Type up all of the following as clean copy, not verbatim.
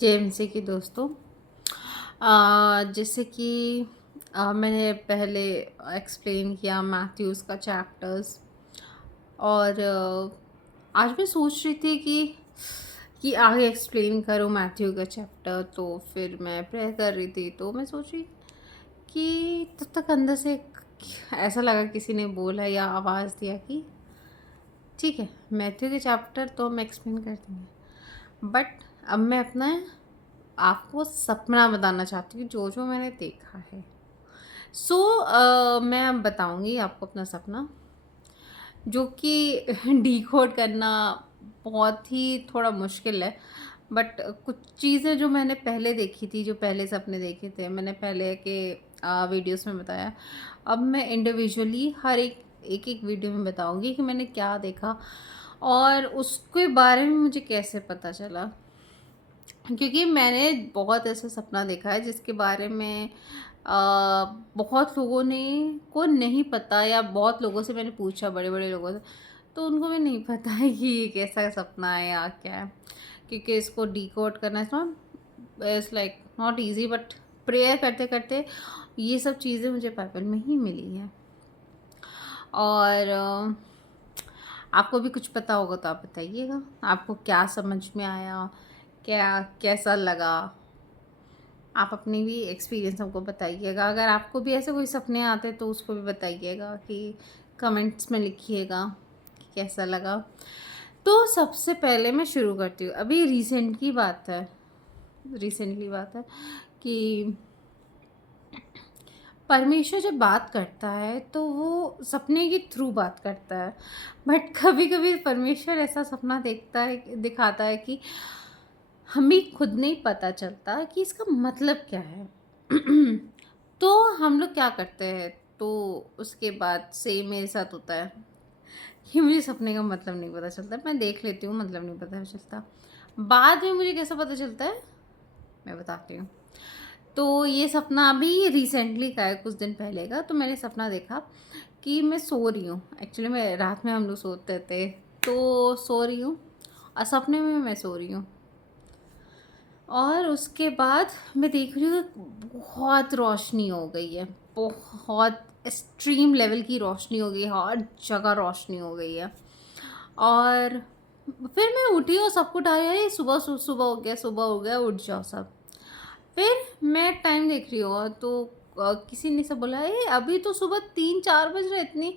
JMC की दोस्तों, जैसे कि मैंने पहले एक्सप्लेन किया मैथ्यूज़ का चैप्टर्स। और आज मैं सोच रही थी कि आगे एक्सप्लेन करूँ मैथ्यू का चैप्टर। तो फिर मैं प्रेयर कर रही थी, तो मैं सोच रही कि तब तक अंदर से ऐसा लगा किसी ने बोला या आवाज़ दिया कि ठीक है, मैथ्यू के चैप्टर तो हम एक्सप्लेन कर देंगे, बट अब मैं अपना आपको सपना बताना चाहती हूँ जो जो मैंने देखा है। मैं अब बताऊंगी आपको अपना सपना, जो कि डिकोड करना बहुत ही थोड़ा मुश्किल है। बट कुछ चीज़ें जो मैंने पहले देखी थी, जो पहले सपने देखे थे, मैंने पहले के वीडियोस में बताया। अब मैं इंडिविजुअली हर एक एक वीडियो में बताऊंगी कि मैंने क्या देखा और उसके बारे में मुझे कैसे पता चला। क्योंकि मैंने बहुत ऐसा सपना देखा है जिसके बारे में अ, बहुत लोगों ने को नहीं पता, या बहुत लोगों से मैंने पूछा, बड़े बड़े लोगों से, तो उनको भी नहीं पता है कि ये कैसा सपना है या क्या है। क्योंकि इसको डिकोड करना it's like not easy, but prayer करते करते ये सब चीज़ें मुझे बाइबल में ही मिली हैं। और आपको भी कुछ पता होगा तो आप बताइएगा, आपको क्या समझ में आया, क्या कैसा लगा। आप अपनी भी एक्सपीरियंस हमको बताइएगा। अगर आपको भी ऐसे कोई सपने आते तो उसको भी बताइएगा, कि कमेंट्स में लिखिएगा कि कैसा लगा। तो सबसे पहले मैं शुरू करती हूँ। अभी रिसेंटली बात है कि परमेश्वर जब बात करता है तो वो सपने के थ्रू बात करता है। बट कभी कभी परमेश्वर ऐसा सपना दिखाता है कि हमें खुद नहीं पता चलता कि इसका मतलब क्या है। तो हम लोग क्या करते हैं, तो उसके बाद से मेरे साथ होता है कि मुझे सपने का मतलब नहीं पता चलता। मैं देख लेती हूँ, मतलब नहीं पता चलता। बाद में मुझे कैसा पता चलता है, मैं बताती हूँ। तो ये सपना अभी रिसेंटली का है, कुछ दिन पहले का। तो मैंने सपना देखा कि मैं सो रही हूँ। एक्चुअली मैं रात में हम लोग सोते थे, तो सो रही हूँ और सपने में मैं सो रही हूँ। और उसके बाद मैं देख रही हूँ बहुत रोशनी हो गई है, बहुत एक्सट्रीम लेवल की रोशनी हो गई है, हर जगह रोशनी हो गई है। और फिर मैं उठी और सबको उठाया, अरे सुबह सुबह हो गया, सुबह हो गया, उठ जाओ सब। फिर मैं टाइम देख रही हूँ, तो किसी ने सब बोला, अभी तो सुबह 3-4 बज रहे, इतनी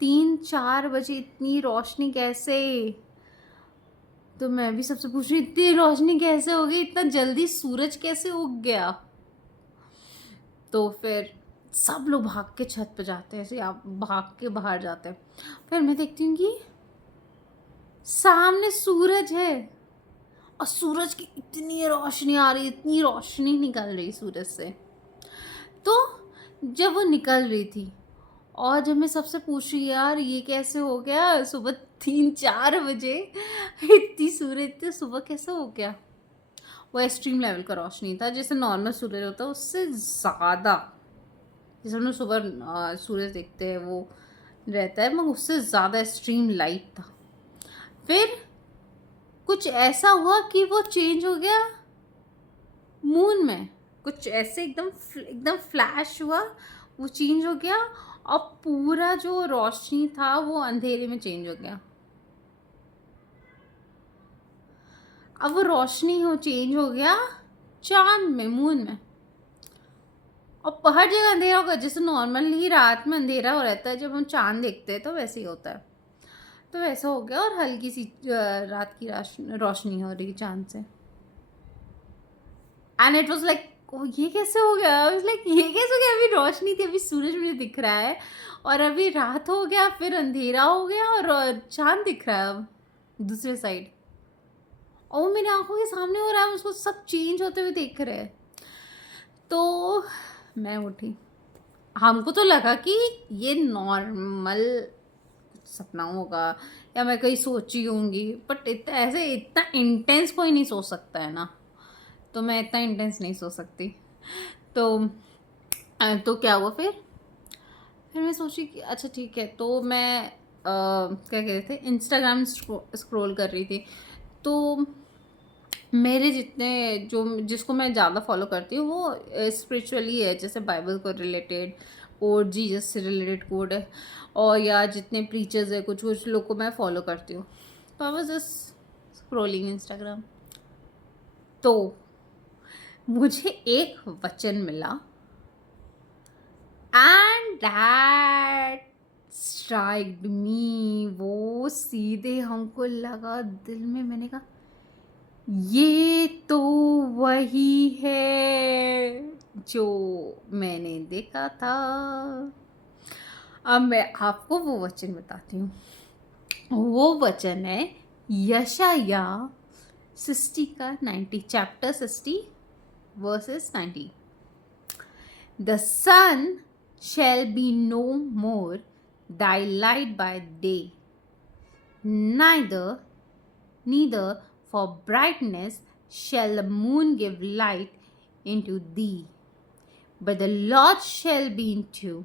3-4 बजे इतनी रोशनी कैसे। तो मैं भी सबसे पूछ रही, इतनी रोशनी कैसे हो गई, इतना जल्दी सूरज कैसे उग गया। तो फिर सब लोग भाग के छत पे जाते हैं, ऐसे आप भाग के बाहर जाते हैं। फिर मैं देखती हूँ कि सामने सूरज है, और सूरज की इतनी रोशनी आ रही, इतनी रोशनी निकल रही सूरज से। तो जब वो निकल रही थी, और जब मैं सबसे पूछ रही, यार ये कैसे हो गया, सुबह 3-4 बजे इतनी सूरज, इतनी सुबह कैसे हो गया। वो एक्सट्रीम लेवल का रोशनी था, जैसे नॉर्मल सूरज होता है उससे ज़्यादा। जैसे हम लोग सुबह सूरज देखते हैं वो रहता है, मगर उससे ज़्यादा एक्सट्रीम लाइट था। फिर कुछ ऐसा हुआ कि वो चेंज हो गया मून में। कुछ ऐसे एकदम फ्लैश हुआ, वो चेंज हो गया, और पूरा जो रोशनी था वो अंधेरे में चेंज हो गया। अब वो रोशनी हो चेंज हो गया चांद में, मून में। और हर जगह अंधेरा होगा, जैसे नॉर्मली रात में अंधेरा हो रहता है जब हम चांद देखते हैं, तो वैसे ही होता है। तो वैसा हो गया, और हल्की सी रात की रोशनी हो रही चांद से। एंड इट वाज लाइक, ये कैसे हो गया, लाइक ये कैसे हो गया, अभी रोशनी थी, अभी सूरज मुझे दिख रहा है, और अभी रात हो गया, फिर अंधेरा हो गया, और चांद दिख रहा है अब दूसरे साइड। और वो मेरी आंखों के सामने हो रहा है, उसको सब चेंज होते हुए देख रहे हैं। तो मैं उठी, हमको तो लगा कि ये नॉर्मल सपना होगा, या मैं कहीं सोची होंगी, बट इतना इंटेंस कोई नहीं सोच सकता है ना। तो मैं इतना इंटेंस नहीं सोच सकती। तो तो क्या हुआ फिर मैं सोची कि अच्छा ठीक है। तो मैं क्या कहते थे, इंस्टाग्राम स्क्रॉल कर रही थी। तो मेरे जितने जो जिसको मैं ज़्यादा फॉलो करती हूँ वो स्पिरिचुअली है, जैसे बाइबल को रिलेटेड कोड, जीसस से रिलेटेड कोड है, और या जितने प्रीचर्स है कुछ कुछ लोग को मैं फॉलो करती हूँ। तो I was just scrolling Instagram, तो मुझे एक वचन मिला एंड दैट स्ट्राइक्ड मी। वो सीधे हमको लगा दिल में, मैंने कहा ये तो वही है जो मैंने देखा था। अब मैं आपको वो वचन बताती हूँ। वो वचन है यशाया 60 का 90, chapter 60 versus 90। The sun shall be no more thy light by day, neither for brightness shall the moon give light into thee. But the Lord shall be into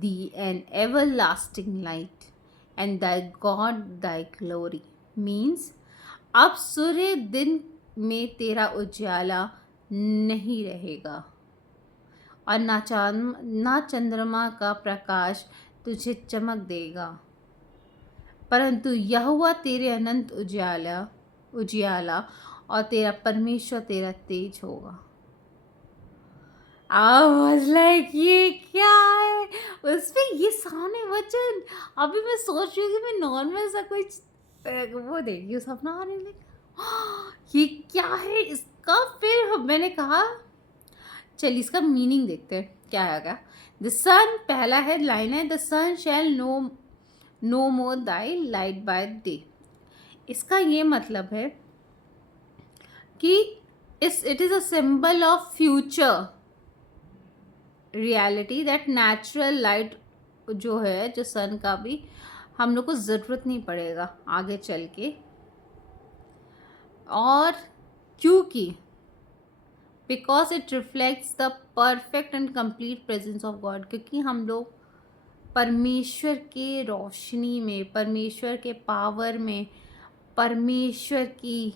thee an everlasting light, and thy God thy glory. Means, अब सूर्य दिन में तेरा उजाला नहीं रहेगा, और ना चंद्रमा का प्रकाश तुझे चमक देगा, परंतु यहोवा तेरे अनंत उजियाला और तेरा परमेश्वर तेरा तेज होगा। I was like ये क्या है उसमें, ये सामने वचन। अभी मैं सोच रही हूँ कि मैं नॉर्मल सा कुछ वो देखी हूँ, सपना आ रही है, ये क्या है इसका। फिर मैंने कहा चल इसका मीनिंग देखते हैं क्या आएगा। द सन, पहला है लाइन है, the sun shall no more thy light by day. इसका ये मतलब है कि it is a symbol of future reality, that natural light जो है, जो सन का भी हम लोग को ज़रूरत नहीं पड़ेगा आगे चल के। और क्योंकि because it reflects the perfect and complete presence of God, क्योंकि हम लोग परमेश्वर के रोशनी में, परमेश्वर के पावर में, परमेश्वर की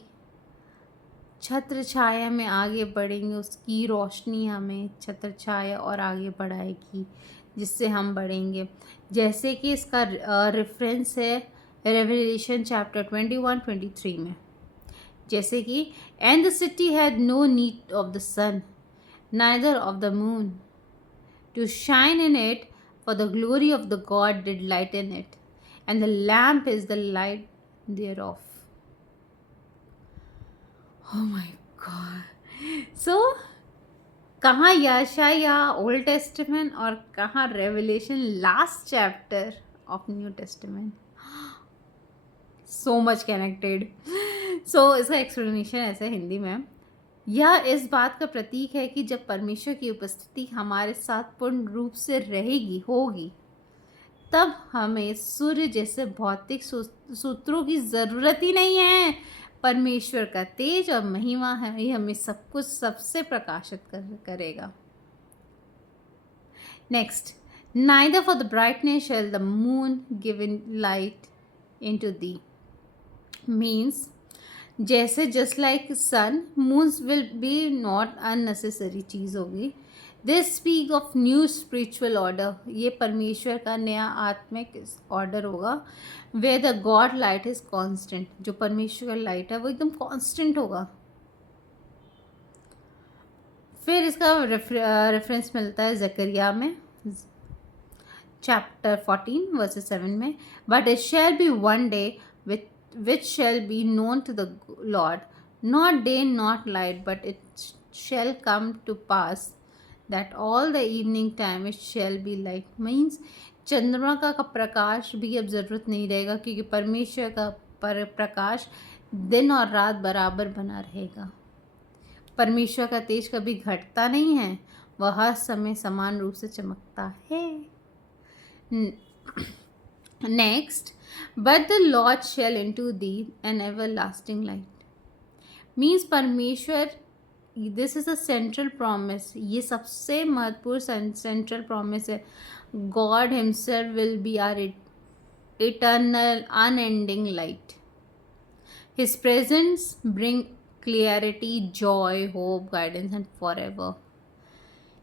छत्र छाया में आगे बढ़ेंगे। उसकी रोशनी हमें छत्र छाया और आगे बढ़ाएगी, जिससे हम बढ़ेंगे। जैसे कि इसका रेफरेंस है रेवलेशन चैप्टर 21-23 में, जैसे कि and the city had no need of the sun neither of the moon to shine in it, for the glory of the God did lighten it, and the lamp is the light thereof. Oh my God! So, कहाँ यशाया old testament और कहाँ revelation last chapter of new testament. So much connected. So इसका explanation ऐसे हिंदी में, यह इस बात का प्रतीक है कि जब परमेश्वर की उपस्थिति हमारे साथ पूर्ण रूप से होगी, तब हमें सूर्य जैसे भौतिक सूत्रों की ज़रूरत ही नहीं है। परमेश्वर का तेज और महिमा है, ये हमें सब कुछ सबसे प्रकाशित करेगा। Next, neither for the brightness shall the moon give in light into thee. Means, जैसे just like sun, moons will be not unnecessary चीज़ होगी। This speak of new spiritual order, ये परमेश्वर का नया आत्मिक ऑर्डर होगा। Way the God light is constant, जो परमेश्वर का लाइट है वो एकदम कांस्टेंट होगा। फिर इसका रेफरेंस मिलता है जकरिया में चैप्टर 14 वर्सेस 7 में, but it shall be one day which shall be known to the Lord, not day not light, but it shall come to pass that all the evening time it shall be light. Means, चंद्रमा का प्रकाश भी अब ज़रूरत नहीं रहेगा, क्योंकि परमेश्वर का प्रकाश दिन और रात बराबर बना रहेगा। परमेश्वर का तेज कभी घटता नहीं है, वह हर समय समान रूप से चमकता है। Next, but the Lord shall into thee an everlasting light. Means परमेश्वर, this is a central promise, ये सबसे महत्वपूर्ण central promise है। God himself will be our eternal unending light. His presence bring clarity, Joy, hope, guidance and forever.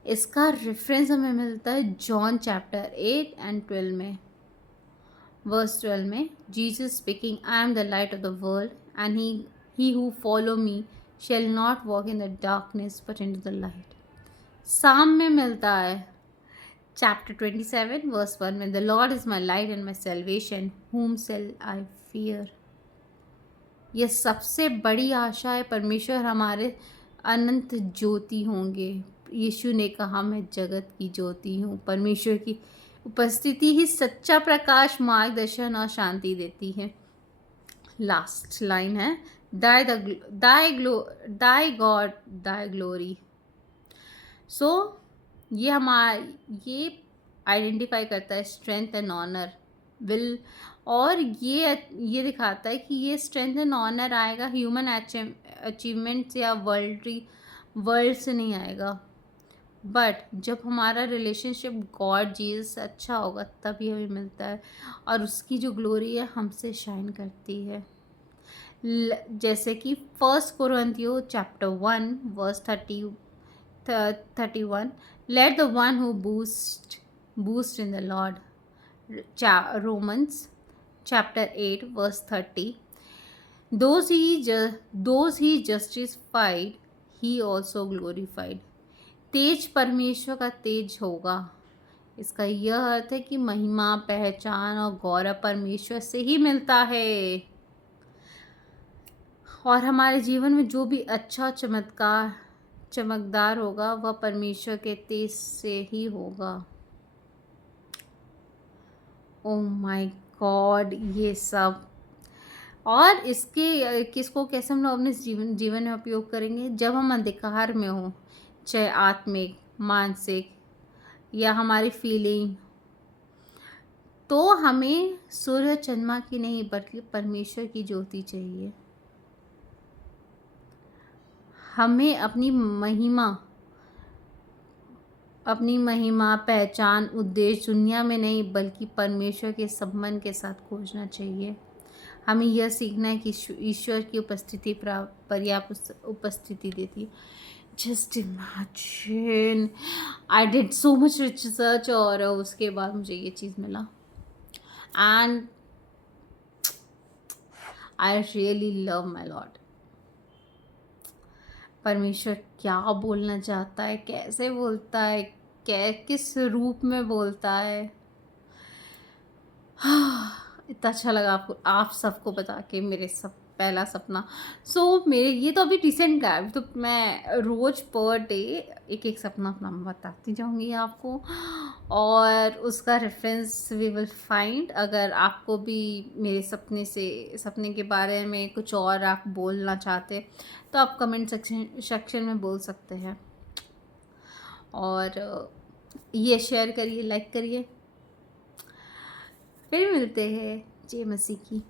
इसका reference हमें मिलता है John chapter 8 and 12 में। वर्स 12 में Jesus speaking, I am the light of the world and he who follow me shall not walk in the darkness but into the light. Psalm में मिलता है chapter 27 verse 1 में, the Lord is my light and my salvation, whom shall I fear. यह सबसे बड़ी आशा है, परमेश्वर हमारे अनंत ज्योति होंगे। यीशु ने कहा, मैं जगत की ज्योति हूँ। परमेश्वर की उपस्थिति ही सच्चा प्रकाश, मार्गदर्शन और शांति देती है। लास्ट लाइन है, दाई गॉड दाई ग्लोरी। सो ये आइडेंटिफाई करता है स्ट्रेंथ एंड ऑनर, विल, और ये दिखाता है कि ये स्ट्रेंथ एंड ऑनर आएगा ह्यूमन अचीवमेंट्स या वर्ल्ड से नहीं आएगा, बट जब हमारा रिलेशनशिप गॉड जीसस से अच्छा होगा तभी हमें मिलता है, और उसकी जो ग्लोरी है हमसे शाइन करती है। जैसे कि 1 कोरिन्थियो chapter 1 verse 31, let the one who boost in the Lord. Romans chapter 8 verse 30, those he justified he also glorified। तेज परमेश्वर का तेज होगा। इसका यह अर्थ है कि महिमा, पहचान और गौरव परमेश्वर से ही मिलता है, और हमारे जीवन में जो भी अच्छा चमकदार होगा वह परमेश्वर के तेज से ही होगा। ओह माय गॉड, ये सब, और किसको कैसे हम लोग अपने जीवन में उपयोग करेंगे? जब हम अंधकार में हो, चाहे आत्मिक, मानसिक या हमारी फीलिंग, तो हमें सूर्य चंद्रमा की नहीं बल्कि परमेश्वर की ज्योति चाहिए। हमें अपनी महिमा, पहचान, उद्देश्य दुनिया में नहीं बल्कि परमेश्वर के संबंध के साथ खोजना चाहिए। हमें यह सीखना है कि ईश्वर की उपस्थिति पर्याप्त उपस्थिति देती है। Just imagine, I did so much research और उसके बाद मुझे ये चीज़ मिला, and I really love my lord. परमेश्वर क्या बोलना चाहता है, कैसे बोलता है, किस रूप में बोलता है। इतना अच्छा लगा आप सबको बता के, मेरे सब पहला सपना। मेरे ये तो अभी रिसेंट का है, अभी तो मैं रोज़ पर डे एक सपना अपना बताती जाऊंगी आपको, और उसका रेफरेंस वी विल फाइंड। अगर आपको भी मेरे सपने के बारे में कुछ और आप बोलना चाहते तो आप कमेंट सेक्शन में बोल सकते हैं, और ये शेयर करिए, लाइक करिए। फिर मिलते हैं। जय मसीह की।